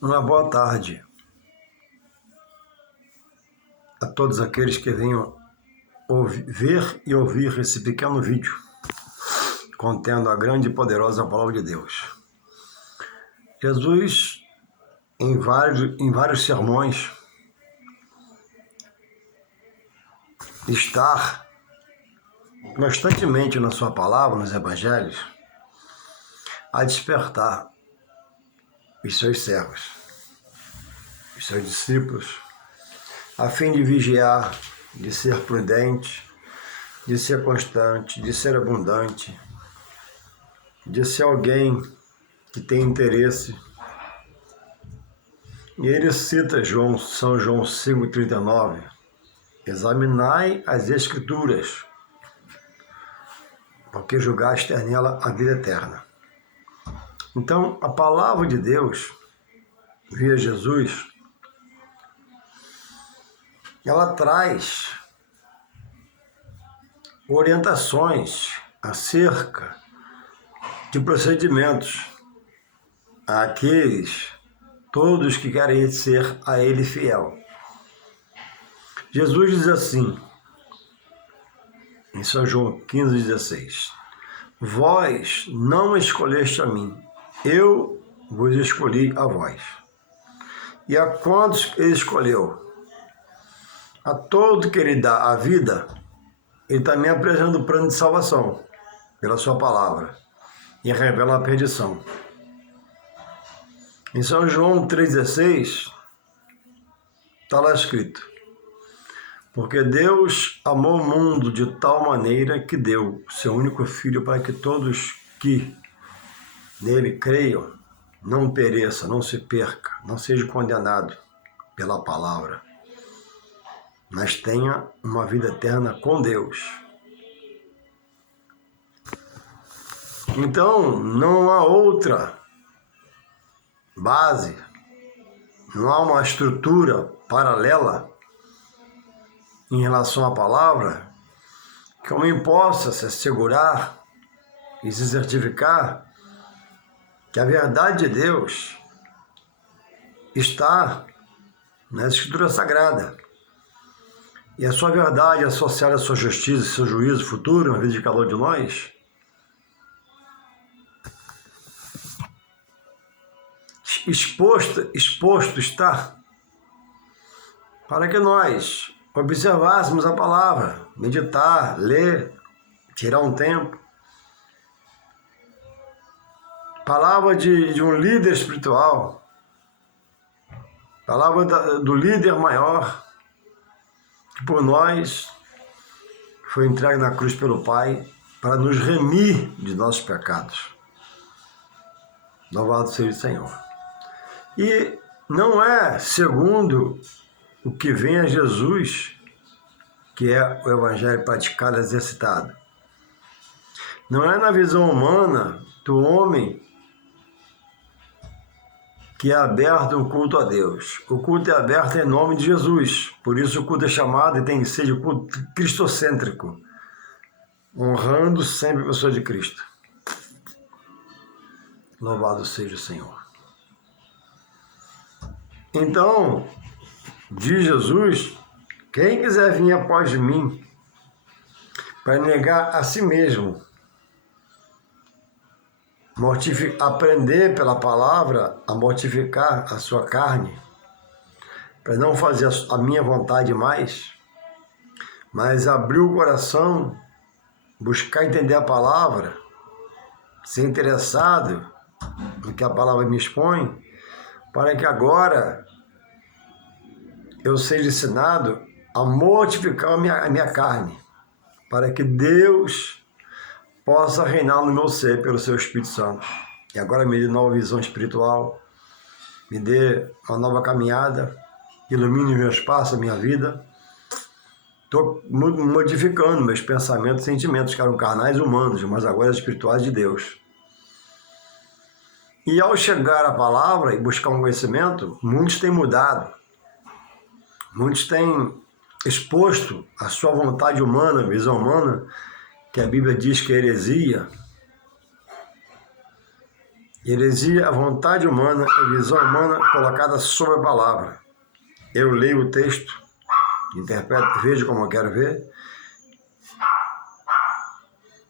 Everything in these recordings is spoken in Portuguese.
Uma boa tarde a todos aqueles que venham ver e ouvir esse pequeno vídeo contendo a grande e poderosa palavra de Deus. Jesus, em vários sermões, está constantemente na sua palavra, nos evangelhos, a despertar os seus servos, os seus discípulos, a fim de vigiar, de ser prudente, de ser constante, de ser abundante, de ser alguém que tem interesse. E ele cita São João 5,39, examinai as Escrituras, porque julgaste nela a vida eterna. Então, a palavra de Deus, via Jesus, ela traz orientações acerca de procedimentos àqueles, todos que querem ser a Ele fiel. Jesus diz assim, em São João 15,16, vós não me escolheste a mim, eu vos escolhi a vós. E a quantos ele escolheu? A todo que ele dá a vida, ele também apresenta o plano de salvação, pela sua palavra, e revela a perdição. Em São João 3,16, está lá escrito, porque Deus amou o mundo de tal maneira que deu seu único Filho para que todos que nele creiam não pereça, não se perca, não seja condenado pela palavra, mas tenha uma vida eterna com Deus. Então, não há outra base, não há uma estrutura paralela em relação à palavra que homem possa se assegurar e se certificar que a verdade de Deus está na Escritura Sagrada. E a sua verdade associada à sua justiça, seu juízo futuro, na vida de cada um de nós, exposto está para que nós observássemos a palavra, meditar, ler, tirar um tempo. Palavra de um líder espiritual, palavra do líder maior, que por nós foi entregue na cruz pelo Pai para nos remir de nossos pecados. Louvado seja o Senhor. E não é segundo o que vem a Jesus, que é o evangelho praticado e exercitado. Não é na visão humana do homem que é aberto o culto a Deus. O culto é aberto em nome de Jesus. Por isso o culto é chamado e tem que ser de culto cristocêntrico, honrando sempre a pessoa de Cristo. Louvado seja o Senhor. Então, diz Jesus, quem quiser vir após mim, para negar a si mesmo, aprender pela palavra a mortificar a sua carne, para não fazer a minha vontade mais, mas abrir o coração, buscar entender a palavra, ser interessado no que a palavra me expõe, para que agora eu seja ensinado a mortificar a minha carne, para que Deus possa reinar no meu ser pelo seu Espírito Santo. E agora me dê nova visão espiritual, me dê uma nova caminhada, ilumine meus passos, a minha vida. Estou modificando meus pensamentos e sentimentos, que eram carnais humanos, mas agora espirituais de Deus. E ao chegar à palavra e buscar um conhecimento, muitos têm mudado. Muitos têm exposto a sua vontade humana, visão humana, que a Bíblia diz que é heresia, Heresia, a vontade humana, a visão humana colocada sobre a palavra. Eu leio o texto, interpreto, vejo como eu quero ver,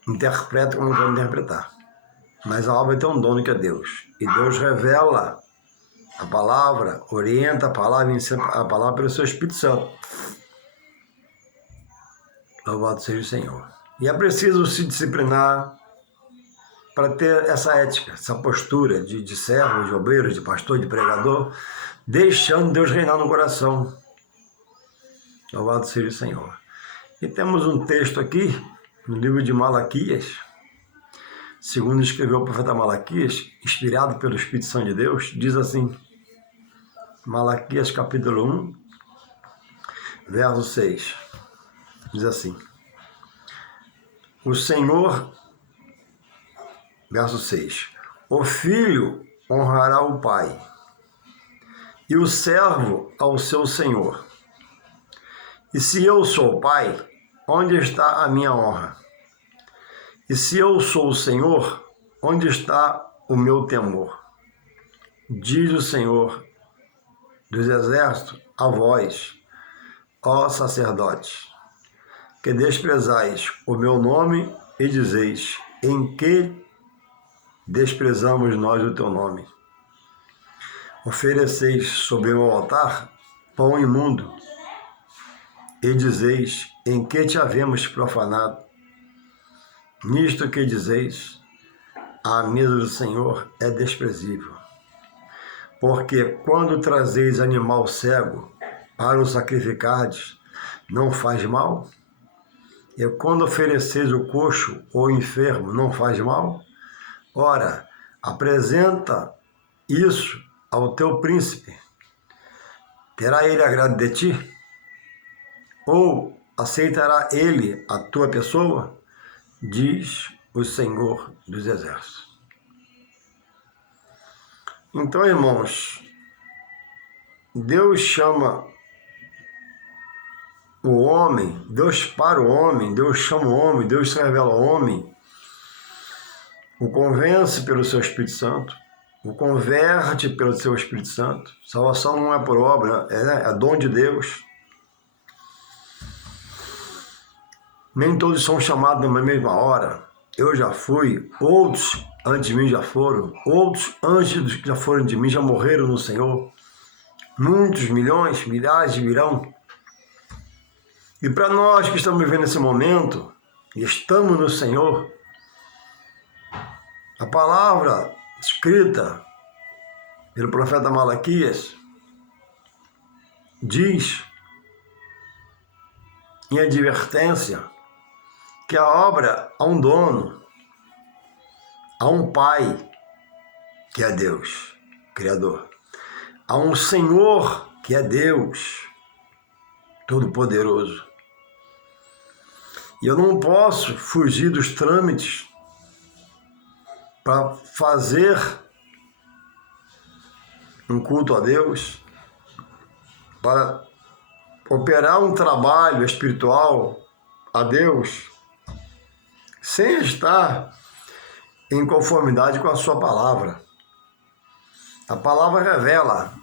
interpreto como eu quero interpretar. Mas a alma tem um dono que é Deus. E Deus revela a palavra, orienta a palavra, ensina a palavra pelo seu Espírito Santo. Louvado seja o Senhor. E é preciso se disciplinar para ter essa ética, essa postura de servo, de obreiro, de pastor, de pregador, deixando Deus reinar no coração. Louvado seja o Senhor. E temos um texto aqui, no livro de Malaquias, segundo escreveu o profeta Malaquias, inspirado pelo Espírito Santo de Deus, diz assim, Malaquias capítulo 1, verso 6, diz assim, o Senhor, verso 6, o filho honrará o pai, e o servo ao seu senhor. E se eu sou o pai, onde está a minha honra? E se eu sou o Senhor, onde está o meu temor? Diz o Senhor dos exércitos a vós, ó sacerdotes, que desprezais o meu nome e dizeis, em que desprezamos nós o teu nome? Ofereceis sobre o meu altar pão imundo, e dizeis, em que te havemos profanado? Nisto que dizeis, a mesa do Senhor é desprezível. Porque quando trazeis animal cego para o sacrificardes, não faz mal? E quando ofereceis o coxo ou enfermo, não faz mal? Ora, apresenta isso ao teu príncipe. Terá ele agrado de ti? Ou aceitará ele a tua pessoa? Diz o Senhor dos Exércitos. Então, irmãos, Deus chama o homem, Deus para o homem, Deus chama o homem, Deus se revela ao homem, o convence pelo seu Espírito Santo, o converte pelo seu Espírito Santo. Salvação não é por obra, é dom de Deus. Nem todos são chamados na mesma hora. Eu já fui, outros antes de mim já foram, outros antes dos que já foram de mim já morreram no Senhor. Muitos, milhões, milhares virão. E para nós que estamos vivendo esse momento, e estamos no Senhor, a palavra escrita pelo profeta Malaquias diz, em advertência, que a obra há um dono, há um pai, que é Deus, Criador. Há um Senhor, que é Deus, Todo-Poderoso. E eu não posso fugir dos trâmites para fazer um culto a Deus, para operar um trabalho espiritual a Deus, sem estar em conformidade com a sua palavra. A palavra revela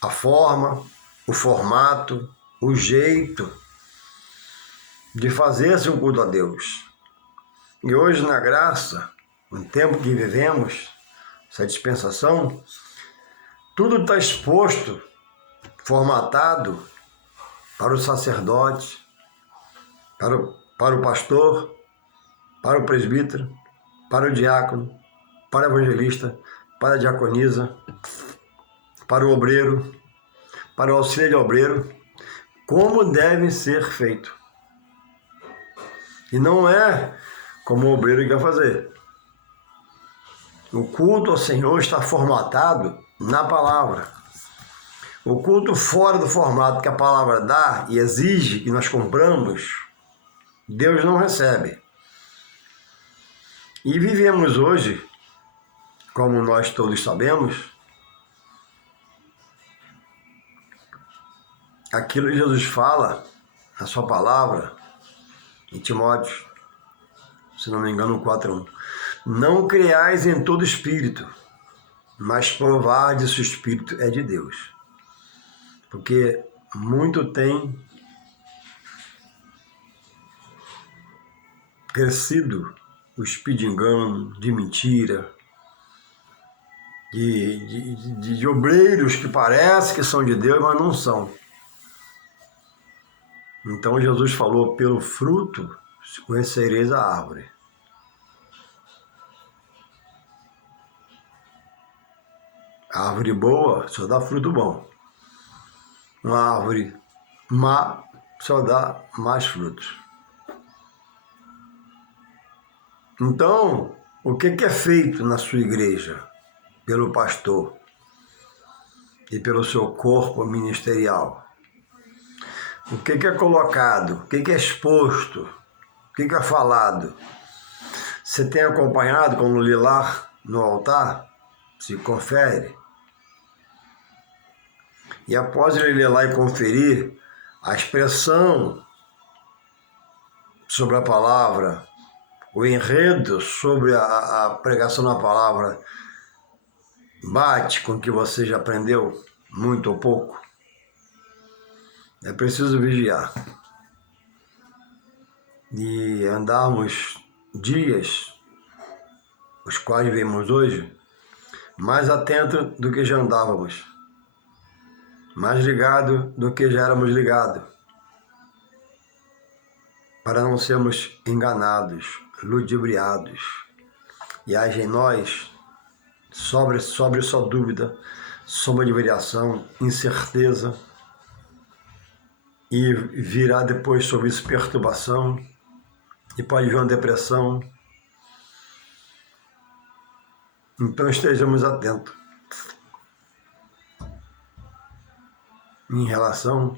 a forma, o formato, o jeito de fazer-se um culto a Deus. E hoje, na graça, no tempo que vivemos, essa dispensação, tudo está exposto, formatado para o sacerdote, para o pastor, para o presbítero, para o diácono, para o evangelista, para a diaconisa, para o obreiro, para o auxílio obreiro, como deve ser feito. E não é como o obreiro quer fazer. O culto ao Senhor está formatado na palavra. O culto fora do formato que a palavra dá e exige que nós compramos, Deus não recebe. E vivemos hoje, como nós todos sabemos, aquilo que Jesus fala na sua palavra, em Timóteo, se não me engano, 4:1. Não creais em todo espírito, mas provar se o Espírito é de Deus. Porque muito tem crescido o espírito de engano, de mentira, de obreiros que parecem que são de Deus, mas não são. Então Jesus falou, pelo fruto conhecereis a árvore. A árvore boa só dá fruto bom. Uma árvore má só dá mais frutos. Então, o que é feito na sua igreja pelo pastor e pelo seu corpo ministerial? O que é colocado? O que é exposto? O que é falado? Você tem acompanhado quando lê lá no altar? Se confere. E após ele ler lá e conferir, a expressão sobre a palavra, o enredo sobre a pregação da palavra, bate com o que você já aprendeu, muito ou pouco? É preciso vigiar. E andarmos dias, os quais vivemos hoje, mais atento do que já andávamos, mais ligado do que já éramos ligados, para não sermos enganados, ludibriados, e haja em nós sobre só dúvida, sombra de variação, incerteza, e virá depois sobre isso perturbação, e pode vir uma depressão. Então estejamos atentos em relação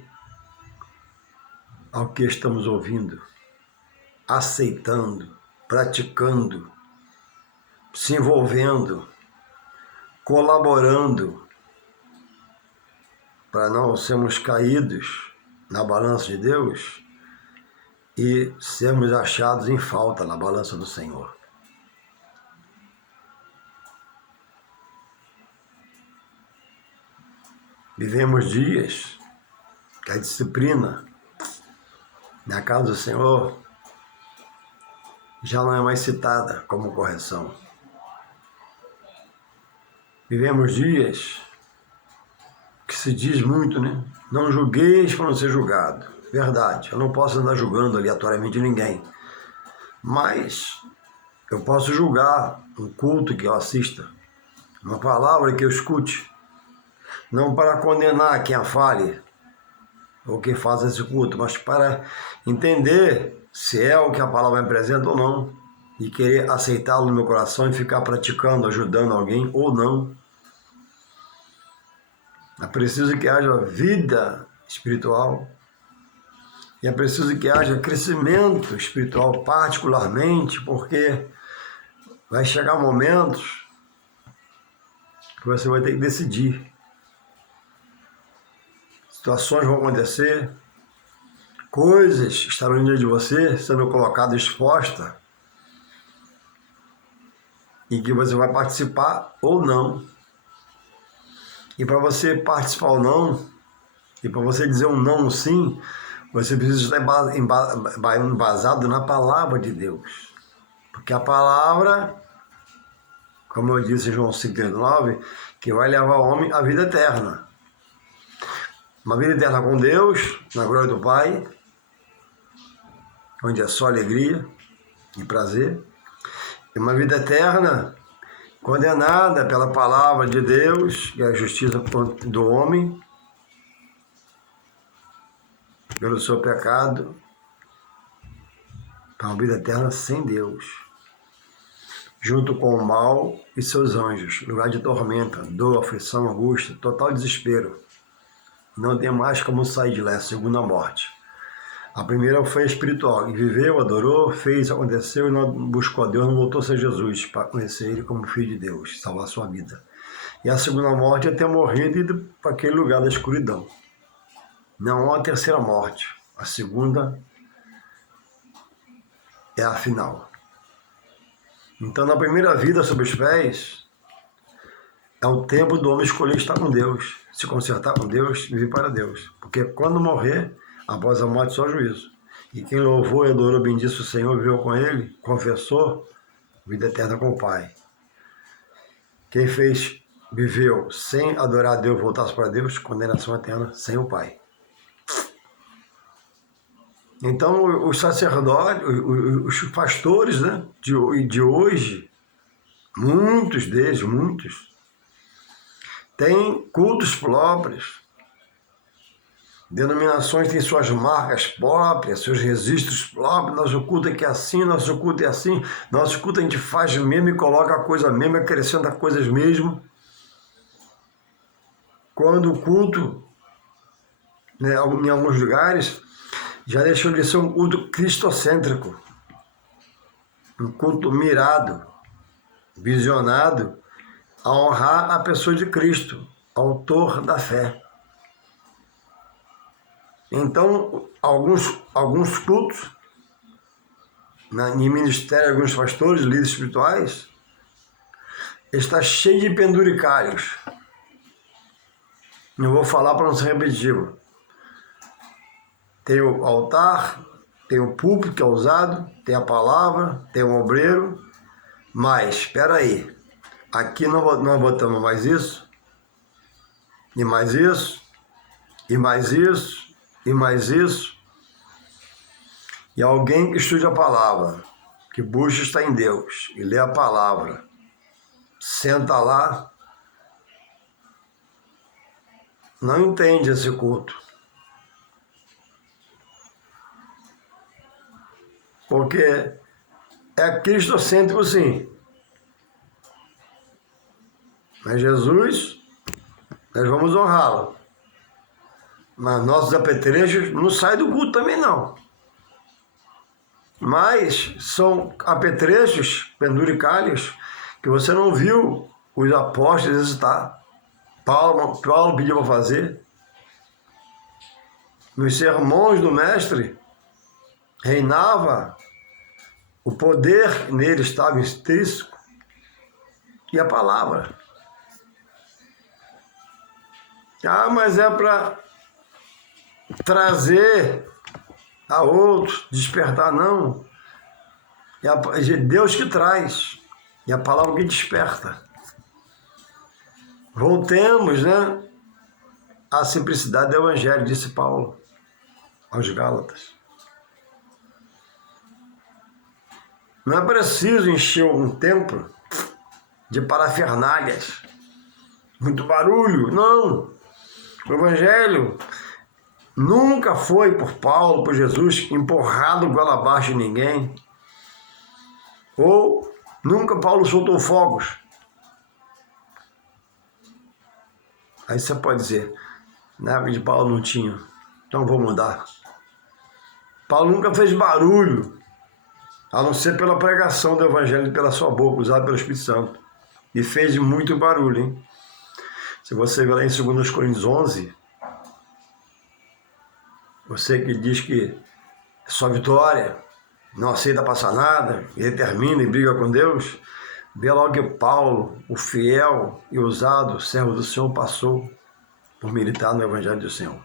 ao que estamos ouvindo, aceitando, praticando, se envolvendo, colaborando, para não sermos caídos na balança de Deus e sermos achados em falta na balança do Senhor. Vivemos dias que a disciplina na casa do Senhor já não é mais citada como correção. Vivemos dias que se diz muito, né? Não julgueis para não ser julgado. Verdade, eu não posso andar julgando aleatoriamente ninguém. Mas eu posso julgar um culto que eu assista, uma palavra que eu escute, não para condenar quem a fale ou quem faz esse culto, mas para entender se é o que a palavra apresenta ou não, e querer aceitá-lo no meu coração e ficar praticando, ajudando alguém ou não. É preciso que haja vida espiritual e é preciso que haja crescimento espiritual particularmente, porque vai chegar momentos que você vai ter que decidir. Situações vão acontecer, coisas estarão diante de você, sendo colocadas exposta, e que você vai participar ou não. E para você participar ou não, e para você dizer um não, um sim, você precisa estar embasado na palavra de Deus. Porque a palavra, como eu disse em João 5,39, que vai levar o homem à vida eterna. Uma vida eterna com Deus, na glória do Pai, onde é só alegria e prazer. E uma vida eterna condenada pela palavra de Deus e a justiça do homem, pelo seu pecado, para uma vida eterna sem Deus, junto com o mal e seus anjos, lugar de tormenta, dor, aflição, angústia, total desespero. Não tem mais como sair de lá, a segunda morte. A primeira foi espiritual, e viveu, adorou, fez, aconteceu, e não buscou a Deus, não voltou a ser Jesus, para conhecer Ele como Filho de Deus, salvar a sua vida. E a segunda morte é ter morrido e ido para aquele lugar da escuridão. Não há a terceira morte, a segunda é a final. Então, na primeira vida sob os pés, é o tempo do homem escolher estar com Deus, se consertar com Deus, viver para Deus. Porque quando morrer, após a morte, só juízo. E quem louvou e adorou, bendisse o Senhor, viveu com Ele, confessou, vida eterna com o Pai. Quem viveu sem adorar a Deus, voltasse para Deus, condenação eterna sem o Pai. Então, os sacerdotes, os pastores, né, de hoje, muitos deles, têm cultos próprios. Denominações têm suas marcas próprias, seus registros próprios. Nosso culto é que é assim, nosso culto é assim. Nosso culto a gente faz mesmo e coloca a coisa mesmo, acrescenta coisas mesmo. Quando o culto, né, em alguns lugares, já deixou de ser um culto cristocêntrico. Um culto mirado, visionado, a honrar a pessoa de Cristo, autor da fé. Então, alguns cultos, em ministério, alguns pastores, líderes espirituais, está cheio de penduricários. Não vou falar para não ser repetitivo. Tem o altar, tem o púlpito que é usado, tem a palavra, tem o obreiro, mas, espera aí, aqui nós botamos mais isso, e mais isso, e mais isso, e mais isso. E alguém que estude a palavra, que busca estar em Deus e lê a palavra, senta lá, não entende esse culto. Porque é cristocêntrico, sim. Mas Jesus, nós vamos honrá-lo. Mas nossos apetrechos não saem do culto também, não. Mas são apetrechos, penduricalhos, que você não viu os apóstolos exercitar. Paulo pediu para fazer. Nos sermões do mestre, reinava, o poder nele estava intrínseco, e a palavra. Ah, mas é para trazer a outros, despertar, não. É Deus que traz, e a palavra que desperta. Voltemos, né, à simplicidade do Evangelho, disse Paulo aos Gálatas. Não é preciso encher um templo de parafernálias, muito barulho, não. O Evangelho nunca foi por Paulo, por Jesus, empurrado goela abaixo de ninguém. Ou nunca Paulo soltou fogos. Aí você pode dizer, na época de Paulo não tinha, então vou mudar. Paulo nunca fez barulho, a não ser pela pregação do Evangelho pela sua boca, usada pelo Espírito Santo. E fez muito barulho, hein? Se você ver lá em 2 Coríntios 11, você que diz que é só vitória, não aceita passar nada, e determina e briga com Deus, vê logo que Paulo, o fiel e usado servo do Senhor, passou por militar no Evangelho do Senhor.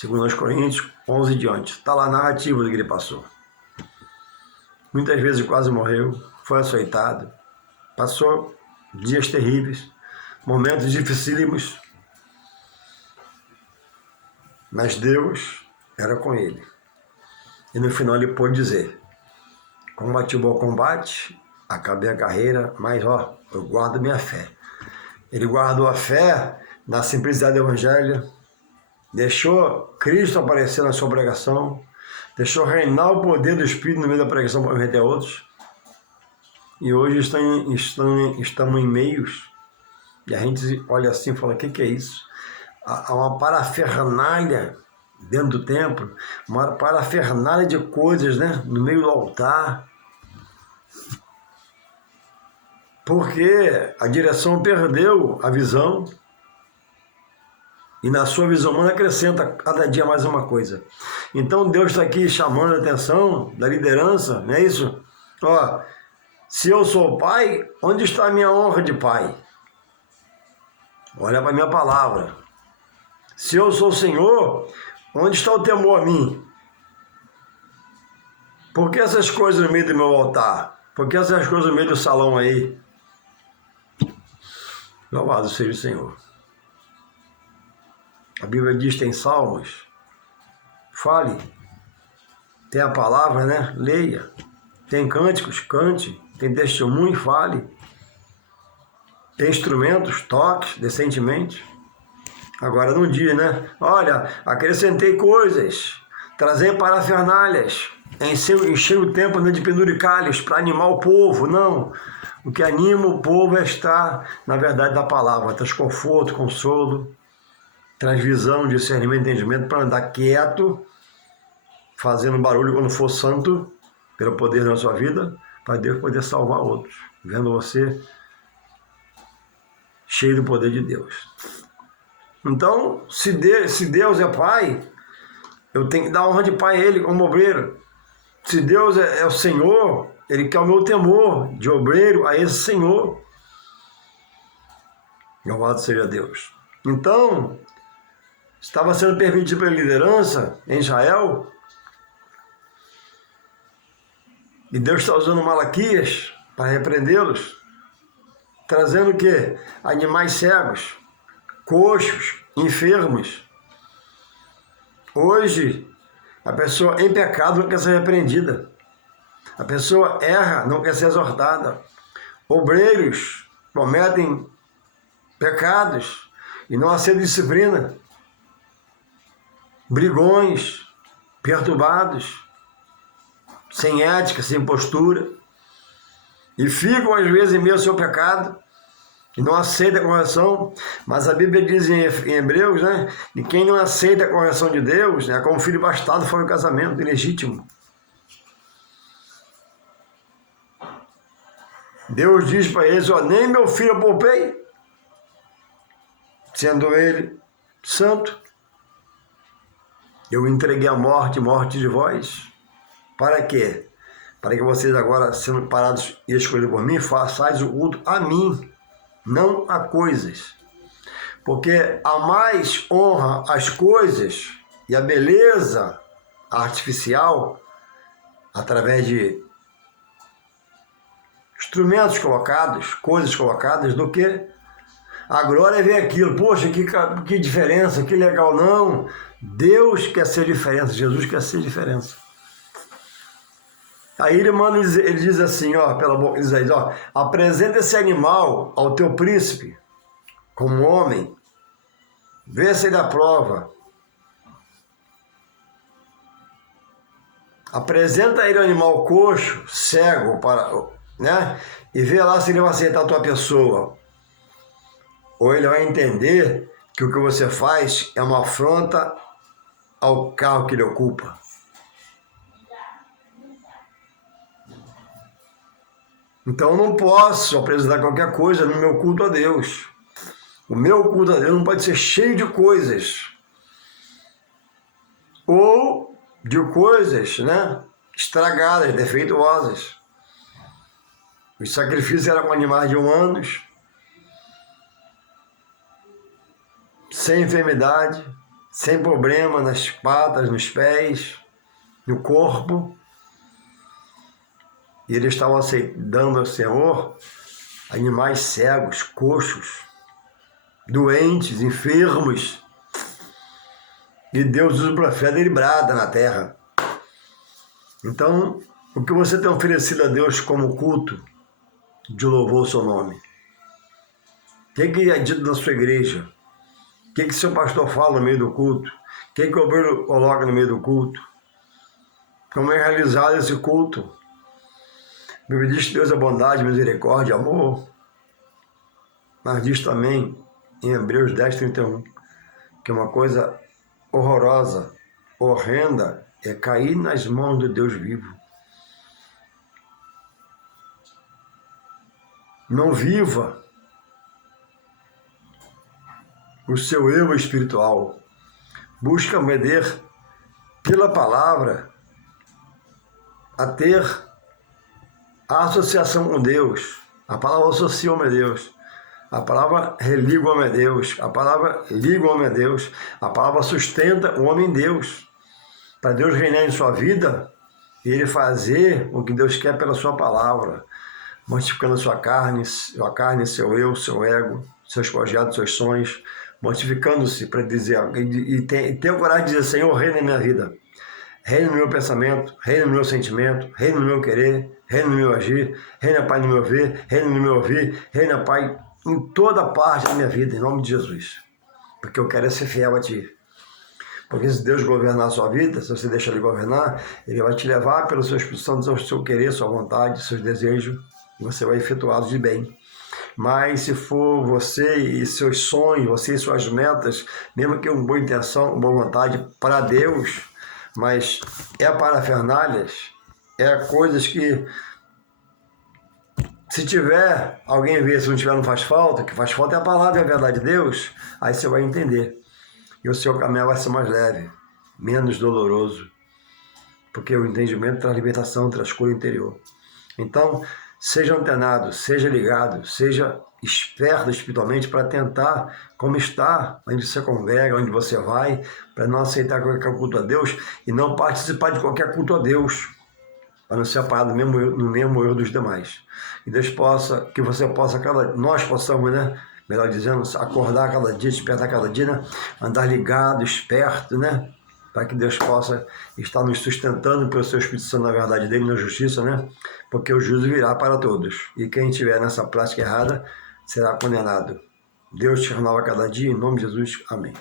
2 Coríntios 11 e diante. Está lá a narrativa do que ele passou. Muitas vezes quase morreu, foi açoitado, passou dias terríveis, momentos dificílimos, mas Deus era com ele. E no final ele pôde dizer, combati o bom combate, acabei a carreira, mas eu guardo minha fé. Ele guardou a fé na simplicidade do Evangelho, deixou Cristo aparecer na sua pregação, deixou reinar o poder do Espírito no meio da pregação para remeter a outros. E hoje estamos em meios, e a gente olha assim e fala, o que é isso? Há uma parafernália dentro do templo, uma parafernália de coisas, né, no meio do altar. Porque a direção perdeu a visão, e na sua visão humana acrescenta cada dia mais uma coisa. Então Deus está aqui chamando a atenção da liderança, não é isso? Se eu sou pai, onde está a minha honra de pai? Olha para a minha palavra. Se eu sou o Senhor, onde está o temor a mim? Por que essas coisas no meio do meu altar? Por que essas coisas no meio do salão aí? Louvado seja o Senhor. A Bíblia diz, tem salmos. Fale. Tem a palavra, né? Leia. Tem cânticos, cante. Tem testemunho, fale. Tem instrumentos, toque decentemente. Agora não diz, né? Olha, acrescentei coisas. Trazei parafernálias. Enchei o templo de penduricalhos para animar o povo. Não. O que anima o povo é estar, na verdade, da palavra. Traz conforto, consolo, traz visão, discernimento, entendimento para andar quieto, fazendo barulho quando for santo, pelo poder da sua vida, para Deus poder salvar outros. Vendo você cheio do poder de Deus. Então, se Deus é pai, eu tenho que dar honra de pai a ele como obreiro. Se Deus é o Senhor, ele quer o meu temor de obreiro a esse Senhor. Louvado seja Deus. Então, estava sendo permitido pela liderança em Israel, e Deus está usando Malaquias para repreendê-los, trazendo o quê? Animais cegos, coxos, enfermos. Hoje, a pessoa em pecado não quer ser repreendida. A pessoa erra, não quer ser exortada. Obreiros cometem pecados e não aceitam disciplina. Brigões, perturbados, sem ética, sem postura. E ficam, às vezes, em meio ao seu pecado e não aceita a correção. Mas a Bíblia diz em Hebreus, né, que quem não aceita a correção de Deus, né, como filho bastardo foi um casamento ilegítimo. Deus diz para eles, ó, nem meu filho eu poupei, sendo ele santo. Eu entreguei a morte de vós. Para quê? Para que vocês agora, sendo parados e escolhidos por mim, façais o culto a mim, não a coisas. Porque a mais honra as coisas e a beleza artificial, através de instrumentos colocados, coisas colocadas, do que a glória é ver aquilo. Poxa, que diferença, que legal. Não, Deus quer ser diferença, Jesus quer ser diferença. Aí ele diz assim, ó, pela boca de Isaías, ó, apresenta esse animal ao teu príncipe, como homem, vê se ele aprova. Apresenta ele o animal coxo, cego, né? E vê lá se ele vai aceitar a tua pessoa. Ou ele vai entender que o que você faz é uma afronta ao cargo que ele ocupa. Então eu não posso apresentar qualquer coisa no meu culto a Deus. O meu culto a Deus não pode ser cheio de coisas. Ou de coisas, né, estragadas, defeituosas. Os sacrifícios eram com animais de 1 ano, sem enfermidade, sem problema nas patas, nos pés, no corpo. E eles estavam dando ao Senhor animais cegos, coxos, doentes, enfermos. E Deus usa o profeta, ele brada na terra. Então, o que você tem oferecido a Deus como culto de louvor ao seu nome? O que é dito na sua igreja? O que seu pastor fala no meio do culto? O que o obreiro coloca no meio do culto? Como é realizado esse culto? A Bíblia diz que Deus é bondade, misericórdia, amor. Mas diz também em Hebreus 10:31 que uma coisa horrorosa, horrenda, é cair nas mãos do Deus vivo. Não viva o seu eu espiritual. Busca medir pela palavra a ter a associação com Deus. A palavra associa-me a Deus. A palavra religa o homem a Deus, a palavra liga o homem a Deus, a palavra sustenta o homem em Deus. Para Deus reinar em sua vida, Ele fazer o que Deus quer pela sua palavra, mortificando a sua carne, seu eu, seu ego, seus projetos, seus sonhos, mortificando-se para dizer, e ter a coragem de dizer, Senhor, reina em minha vida, reina no meu pensamento, reina no meu sentimento, reina no meu querer, reina no meu agir, reina, Pai, no meu ver, reina no meu ouvir, reina, Pai, em toda parte da minha vida, em nome de Jesus. Porque eu quero ser fiel a Ti. Porque se Deus governar a sua vida, se você deixa Ele governar, Ele vai te levar pela sua expressão do seu querer, sua vontade, seus desejos, e você vai efetuá-los de bem. Mas se for você e seus sonhos, você e suas metas, mesmo que uma boa intenção, uma boa vontade para Deus, mas é parafernalhas, é coisas que, se tiver, alguém vê, se não tiver, não faz falta, o que faz falta é a palavra e a verdade de Deus, aí você vai entender. E o seu caminho vai ser mais leve, menos doloroso, porque o entendimento traz libertação, traz cura interior. Então, seja antenado, seja ligado, seja esperto espiritualmente para tentar, como está, onde você congrega, onde você vai, para não aceitar qualquer culto a Deus e não participar de qualquer culto a Deus, para não ser apagado no mesmo erro dos demais. E Deus possa, que você possa, nós possamos, né? Melhor dizendo, acordar cada dia, despertar cada dia, né? Andar ligado, esperto, né? Para que Deus possa estar nos sustentando pelo seu Espírito Santo na verdade dele, na justiça, né? Porque o juízo virá para todos. E quem estiver nessa prática errada será condenado. Deus te renova cada dia, em nome de Jesus. Amém.